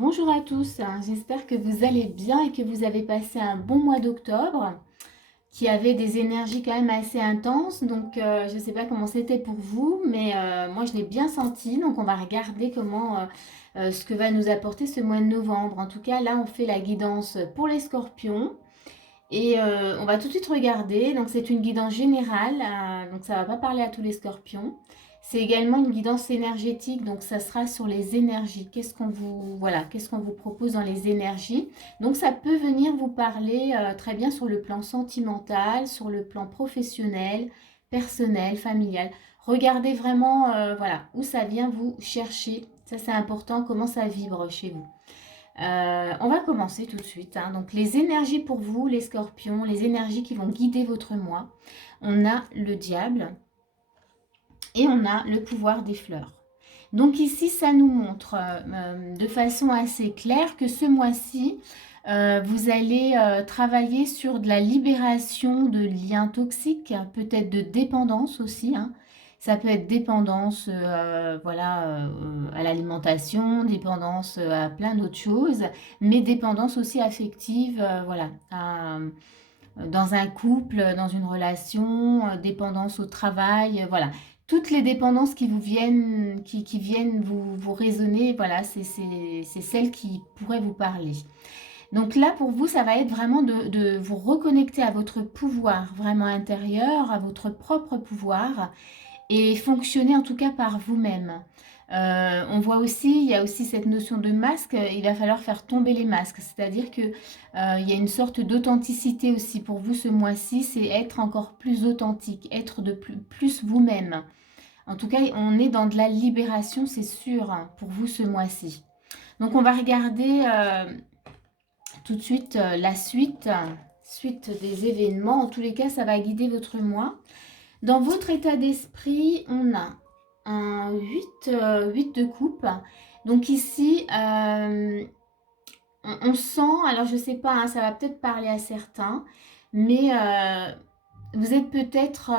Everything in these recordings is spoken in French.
Bonjour à tous, j'espère que vous allez bien et que vous avez passé un bon mois d'octobre qui avait des énergies quand même assez intenses. Donc je ne sais pas comment c'était pour vous, mais moi je l'ai bien senti. Donc on va regarder ce que va nous apporter ce mois de novembre. En tout cas là on fait la guidance pour les scorpions. Et on va tout de suite regarder. Donc c'est une guidance générale, donc ça ne va pas parler à tous les scorpions. C'est également une guidance énergétique, donc ça sera sur les énergies. Qu'est-ce qu'on vous propose dans les énergies. Donc ça peut venir vous parler très bien sur le plan sentimental, sur le plan professionnel, personnel, familial. Regardez vraiment où ça vient vous chercher. Ça c'est important, comment ça vibre chez vous. On va commencer tout de suite. Donc les énergies pour vous, les scorpions, les énergies qui vont guider votre mois. On a le diable et on a le pouvoir des fleurs. Donc ici, ça nous montre de façon assez claire que ce mois-ci, vous allez travailler sur de la libération de liens toxiques, peut-être de dépendance aussi. Ça peut être dépendance à l'alimentation, dépendance à plein d'autres choses, mais dépendance aussi affective, dans un couple, dans une relation, dépendance au travail, voilà. Toutes les dépendances qui vous viennent, qui viennent vous résonner, voilà, c'est celles qui pourraient vous parler. Donc là, pour vous, ça va être vraiment de vous reconnecter à votre pouvoir vraiment intérieur, à votre propre pouvoir et fonctionner en tout cas par vous-même. On voit aussi, il y a aussi cette notion de masque, il va falloir faire tomber les masques, c'est-à-dire que il y a une sorte d'authenticité aussi pour vous ce mois-ci, c'est être encore plus authentique, être de plus vous-même. En tout cas, on est dans de la libération, c'est sûr, pour vous ce mois-ci. Donc on va regarder tout de suite la suite des événements. En tous les cas, ça va guider votre mois. Dans votre état d'esprit, on a un 8 de coupe. Donc ici, on sent, alors je sais pas, ça va peut-être parler à certains, mais vous êtes peut-être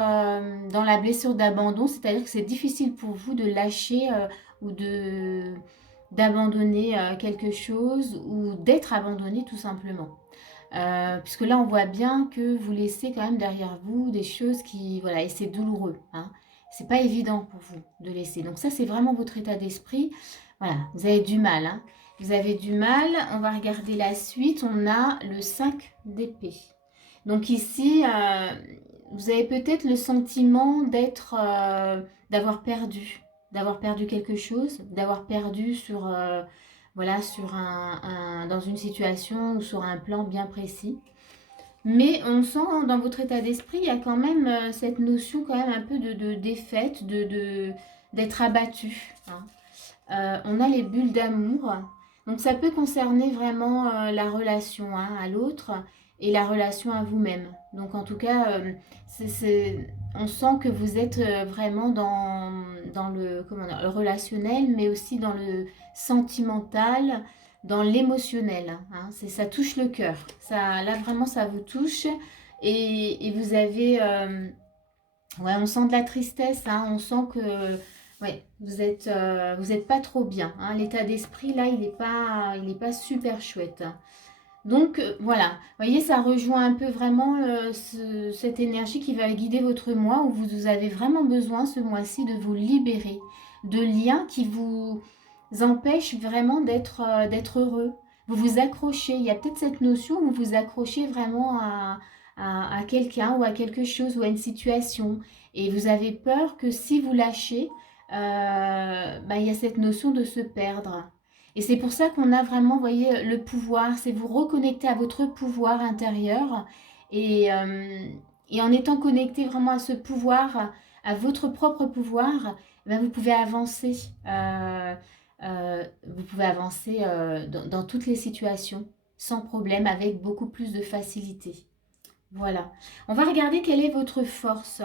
dans la blessure d'abandon, c'est-à-dire que c'est difficile pour vous de lâcher ou d'abandonner quelque chose ou d'être abandonné tout simplement. Puisque là on voit bien que vous laissez quand même derrière vous des choses qui, voilà, et c'est douloureux, c'est pas évident pour vous de laisser. Donc ça c'est vraiment votre état d'esprit. Voilà, vous avez du mal, vous avez du mal. On va regarder la suite. On a le 5 d'épée. Donc ici, vous avez peut-être le sentiment d'avoir perdu quelque chose, d'avoir perdu dans une situation ou sur un plan bien précis. Mais on sent dans votre état d'esprit, il y a quand même cette notion quand même un peu de défaite, d'être abattu. On a les bulles d'amour. Donc ça peut concerner vraiment la relation à l'autre et la relation à vous-même. Donc en tout cas, on sent que vous êtes vraiment dans le relationnel, mais aussi dans le sentimental, dans l'émotionnel. Ça touche le cœur. Là vraiment, ça vous touche. Et vous avez... on sent de la tristesse. On sent que... Ouais, vous êtes pas trop bien. L'état d'esprit, là, il est pas super chouette. Donc, voilà. Vous voyez, ça rejoint un peu vraiment cette énergie qui va guider votre mois où vous avez vraiment besoin ce mois-ci de vous libérer de liens qui vous empêchent vraiment d'être heureux. Vous vous accrochez. Il y a peut-être cette notion où vous vous accrochez vraiment à quelqu'un ou à quelque chose ou à une situation. Et vous avez peur que si vous lâchez, il y a cette notion de se perdre. Et c'est pour ça qu'on a vraiment, vous voyez, le pouvoir, c'est vous reconnecter à votre pouvoir intérieur. Et, euh, et en étant connecté vraiment à ce pouvoir, à votre propre pouvoir, vous pouvez avancer. Vous pouvez avancer dans toutes les situations, sans problème, avec beaucoup plus de facilité. Voilà. On va regarder quelle est votre force.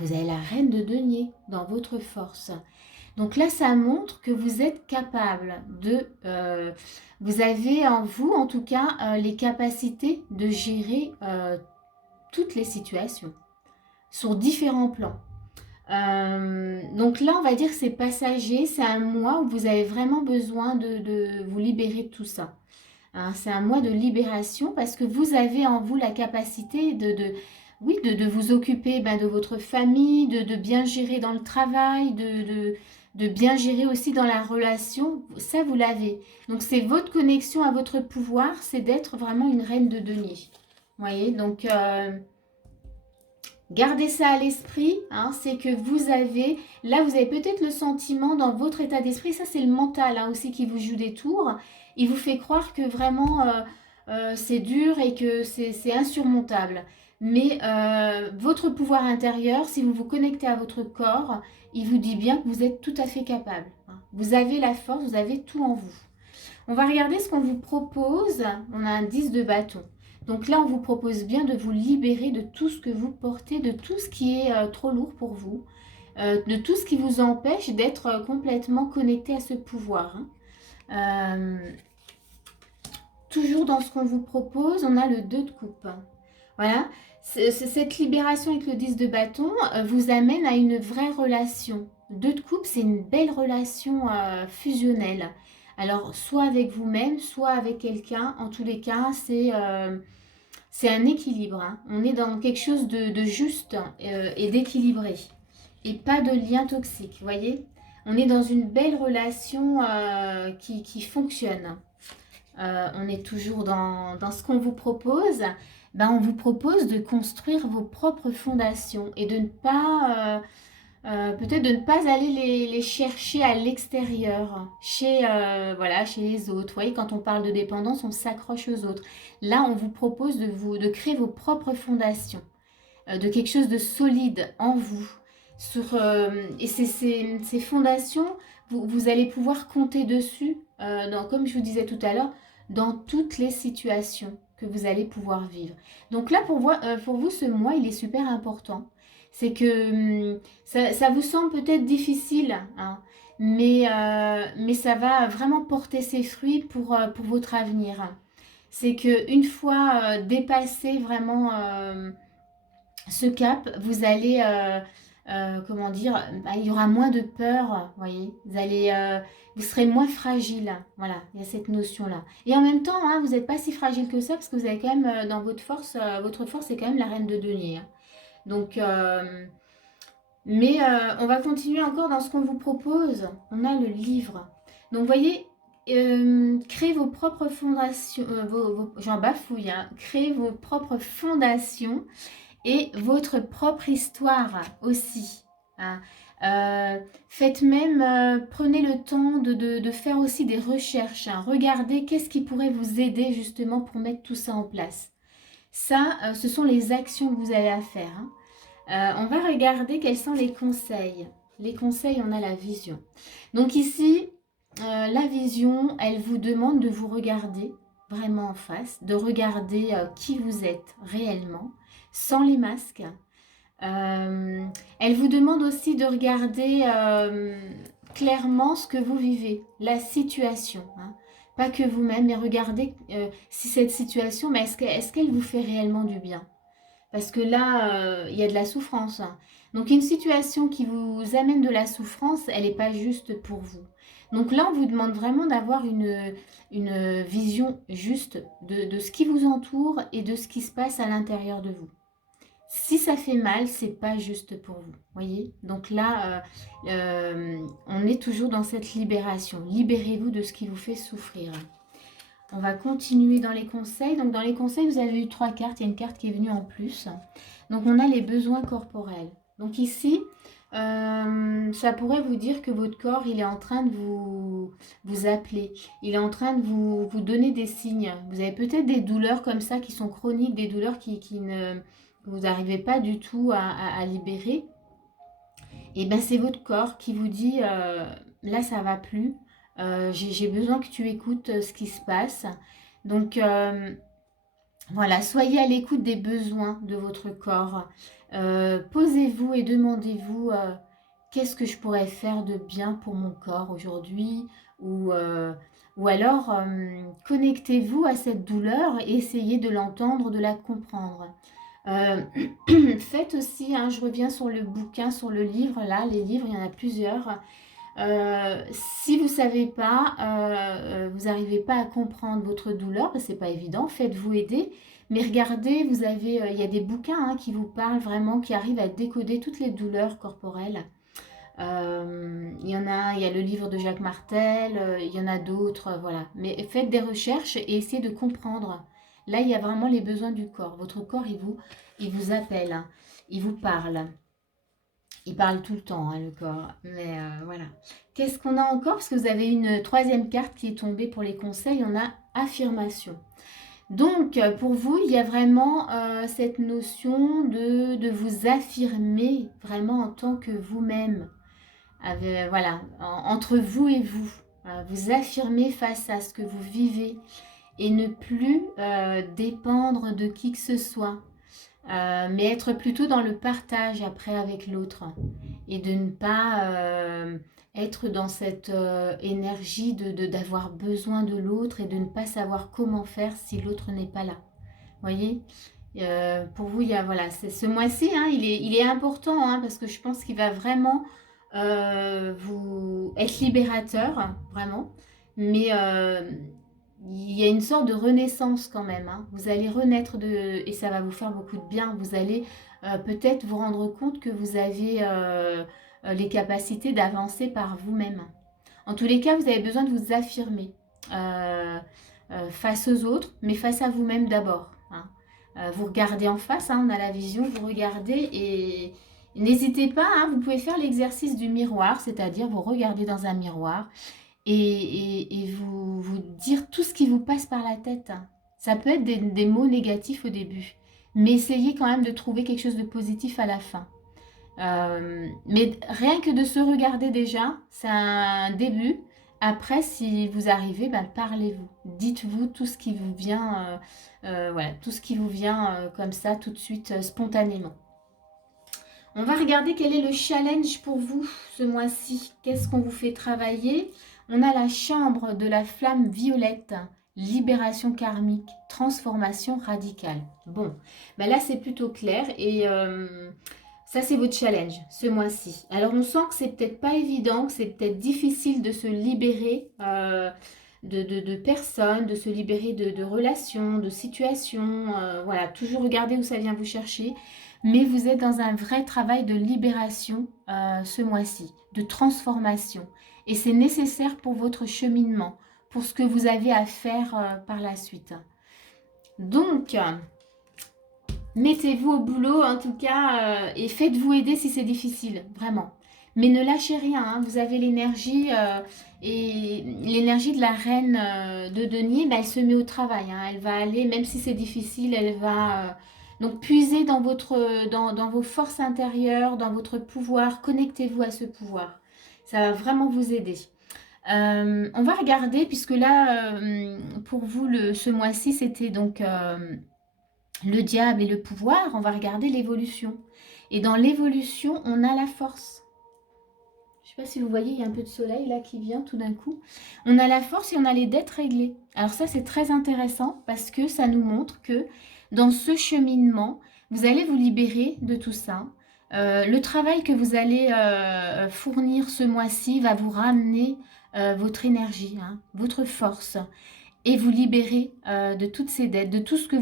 Vous avez la reine de denier dans votre force. Donc là, ça montre que vous êtes capable vous avez en vous, en tout cas, les capacités de gérer toutes les situations sur différents plans. Donc là, on va dire que c'est passager, c'est un mois où vous avez vraiment besoin de vous libérer de tout ça. Hein. C'est un mois de libération parce que vous avez en vous la capacité oui, de vous occuper de votre famille, de bien gérer dans le travail, de bien gérer aussi dans la relation. Ça, vous l'avez. Donc, c'est votre connexion à votre pouvoir, c'est d'être vraiment une reine de denier. Vous voyez, donc gardez ça à l'esprit, hein, c'est que là vous avez peut-être le sentiment dans votre état d'esprit, ça c'est le mental hein, aussi qui vous joue des tours, il vous fait croire que vraiment c'est dur et que c'est insurmontable. Mais votre pouvoir intérieur, si vous vous connectez à votre corps, il vous dit bien que vous êtes tout à fait capable. Hein. Vous avez la force, vous avez tout en vous. On va regarder ce qu'on vous propose. On a un 10 de bâton. Donc là, on vous propose bien de vous libérer de tout ce que vous portez, de tout ce qui est trop lourd pour vous, de tout ce qui vous empêche d'être complètement connecté à ce pouvoir. Hein. Toujours dans ce qu'on vous propose, on a le 2 de coupe. Voilà, cette libération avec le 10 de bâton vous amène à une vraie relation. 2 de coupe, c'est une belle relation fusionnelle. Alors, soit avec vous-même, soit avec quelqu'un. En tous les cas, c'est un équilibre. Hein. On est dans quelque chose de juste et d'équilibré. Et pas de lien toxique, vous voyez. On est dans une belle relation qui fonctionne. On est toujours dans ce qu'on vous propose. On vous propose de construire vos propres fondations et de ne pas, peut-être de ne pas aller les chercher à l'extérieur, voilà, chez les autres. Vous voyez, quand on parle de dépendance, on s'accroche aux autres. Là, on vous propose de créer vos propres fondations, de quelque chose de solide en vous. Et ces fondations, vous allez pouvoir compter dessus, comme je vous disais tout à l'heure, dans toutes les situations que vous allez pouvoir vivre. Donc là, pour vous, ce mois, il est super important. C'est que ça vous semble peut-être difficile, hein, mais ça va vraiment porter ses fruits pour votre avenir. C'est qu'une fois dépassé vraiment ce cap, vous allez, comment dire, il y aura moins de peur, voyez, vous serez moins fragile, voilà, il y a cette notion-là. Et en même temps, hein, vous n'êtes pas si fragile que ça, parce que vous avez quand même, dans votre force, c'est quand même la reine de denier. Hein. Donc, on va continuer encore dans ce qu'on vous propose. On a le livre. Donc, vous voyez, créez vos propres fondations, j'en bafouille, hein, créez vos propres fondations et votre propre histoire aussi. Hein. Faites même, prenez le temps de faire aussi des recherches. Hein. Regardez qu'est-ce qui pourrait vous aider justement pour mettre tout ça en place. Ça, ce sont les actions que vous avez à faire. Hein. On va regarder quels sont les conseils. Les conseils, on a la vision. Donc ici, la vision, elle vous demande de vous regarder vraiment en face, de regarder qui vous êtes réellement, sans les masques. Elle vous demande aussi de regarder clairement ce que vous vivez, la situation. Hein. Pas que vous-même, mais regardez si cette situation, mais est-ce qu'elle vous fait réellement du bien? Parce que là, il y a de la souffrance. Hein. Donc une situation qui vous amène de la souffrance, elle n'est pas juste pour vous. Donc là, on vous demande vraiment d'avoir une vision juste de ce qui vous entoure et de ce qui se passe à l'intérieur de vous. Si ça fait mal, c'est pas juste pour vous, voyez. Donc là, on est toujours dans cette libération. Libérez-vous de ce qui vous fait souffrir. On va continuer dans les conseils. Donc dans les conseils, vous avez eu 3 cartes. Il y a une carte qui est venue en plus. Donc on a les besoins corporels. Donc ici, ça pourrait vous dire que votre corps, il est en train de vous appeler. Il est en train de vous donner des signes. Vous avez peut-être des douleurs comme ça qui sont chroniques, des douleurs qui ne vous n'arrivez pas du tout à libérer. Et bien c'est votre corps qui vous dit, là ça va plus. J'ai besoin que tu écoutes ce qui se passe. Donc voilà, soyez à l'écoute des besoins de votre corps. Posez-vous et demandez-vous qu'est-ce que je pourrais faire de bien pour mon corps aujourd'hui ou alors connectez-vous à cette douleur et essayez de l'entendre, de la comprendre. Euh, Faites aussi, hein, je reviens sur le bouquin, sur le livre, là, les livres, il y en a plusieurs. Si vous savez pas, vous n'arrivez pas à comprendre votre douleur, c'est pas évident, faites-vous aider. Mais regardez, vous avez, il y a des bouquins hein, qui vous parlent vraiment, qui arrivent à décoder toutes les douleurs corporelles. Il y en a, il y a le livre de Jacques Martel, il y en a d'autres, voilà. Mais faites des recherches et essayez de comprendre. Là, il y a vraiment les besoins du corps. Votre corps, il vous appelle, hein. Il vous parle. Il parle tout le temps, hein, le corps. Mais voilà. Qu'est-ce qu'on a encore? Parce que vous avez une troisième carte qui est tombée pour les conseils. On a affirmation. Donc, pour vous, il y a vraiment cette notion de vous affirmer vraiment en tant que vous-même. Voilà, entre vous et vous. Vous affirmer face à ce que vous vivez et ne plus dépendre de qui que ce soit. Mais être plutôt dans le partage après avec l'autre et de ne pas être dans cette énergie d'avoir besoin de l'autre et de ne pas savoir comment faire si l'autre n'est pas là. Voyez, pour vous, il y a, voilà, ce mois-ci, hein, il est important hein, parce que je pense qu'il va vraiment vous être libérateur, vraiment. Mais il y a une sorte de renaissance quand même. Hein. Vous allez renaître et ça va vous faire beaucoup de bien. Vous allez peut-être vous rendre compte que vous avez les capacités d'avancer par vous-même. En tous les cas, vous avez besoin de vous affirmer face aux autres, mais face à vous-même d'abord. Hein. Vous regardez en face, hein, on a la vision, vous regardez et n'hésitez pas, hein, vous pouvez faire l'exercice du miroir, c'est-à-dire vous regardez dans un miroir et vous dire tout ce qui vous passe par la tête. Ça peut être des mots négatifs au début, mais essayez quand même de trouver quelque chose de positif à la fin. Mais rien que de se regarder déjà, c'est un début. Après, si vous arrivez, ben, parlez-vous. Dites-vous tout ce qui vous vient, voilà, tout ce qui vous vient comme ça, tout de suite, spontanément. On va regarder quel est le challenge pour vous ce mois-ci. Qu'est-ce qu'on vous fait travailler? On a la chambre de la flamme violette, libération karmique, transformation radicale. Bon, ben là c'est plutôt clair et ça c'est votre challenge ce mois-ci. Alors on sent que c'est peut-être pas évident, que c'est peut-être difficile de se libérer de personnes, de se libérer de relations, de situations. Voilà, toujours regarder où ça vient vous chercher. Mais vous êtes dans un vrai travail de libération ce mois-ci, de transformation. Et c'est nécessaire pour votre cheminement, pour ce que vous avez à faire par la suite. Donc, mettez-vous au boulot en tout cas et faites-vous aider si c'est difficile, vraiment. Mais ne lâchez rien, hein, vous avez l'énergie et l'énergie de la reine de denier, bah, elle se met au travail. Hein, elle va aller, même si c'est difficile, elle va donc puiser dans vos forces intérieures, dans votre pouvoir. Connectez-vous à ce pouvoir. Ça va vraiment vous aider. On va regarder, puisque là, pour vous, ce mois-ci, c'était donc le diable et le pouvoir. On va regarder l'évolution. Et dans l'évolution, on a la force. Je ne sais pas si vous voyez, il y a un peu de soleil là qui vient tout d'un coup. On a la force et on a les dettes réglées. Alors ça, c'est très intéressant parce que ça nous montre que dans ce cheminement, vous allez vous libérer de tout ça. Le travail que vous allez fournir ce mois-ci va vous ramener votre énergie, hein, votre force et vous libérer de toutes ces dettes, de tout ce que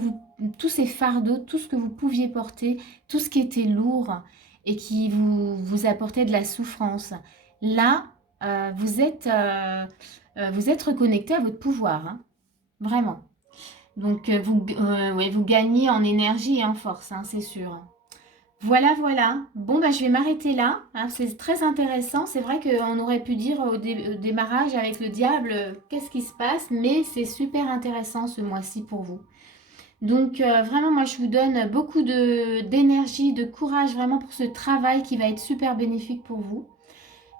tous ces fardeaux, tout ce que vous pouviez porter, tout ce qui était lourd et qui vous apportait de la souffrance. Là, vous êtes reconnecté à votre pouvoir, hein, vraiment. Donc, ouais, vous gagnez en énergie et en force, hein, c'est sûr. Voilà, voilà. Bon, bah, je vais m'arrêter là. Hein, c'est très intéressant. C'est vrai qu'on aurait pu dire au démarrage avec le diable, qu'est-ce qui se passe? Mais c'est super intéressant ce mois-ci pour vous. Donc, vraiment, moi, je vous donne beaucoup d'énergie, de courage vraiment pour ce travail qui va être super bénéfique pour vous.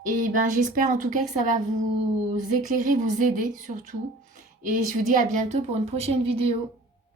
Et ben, j'espère en tout cas que ça va vous éclairer, vous aider surtout. Et je vous dis à bientôt pour une prochaine vidéo.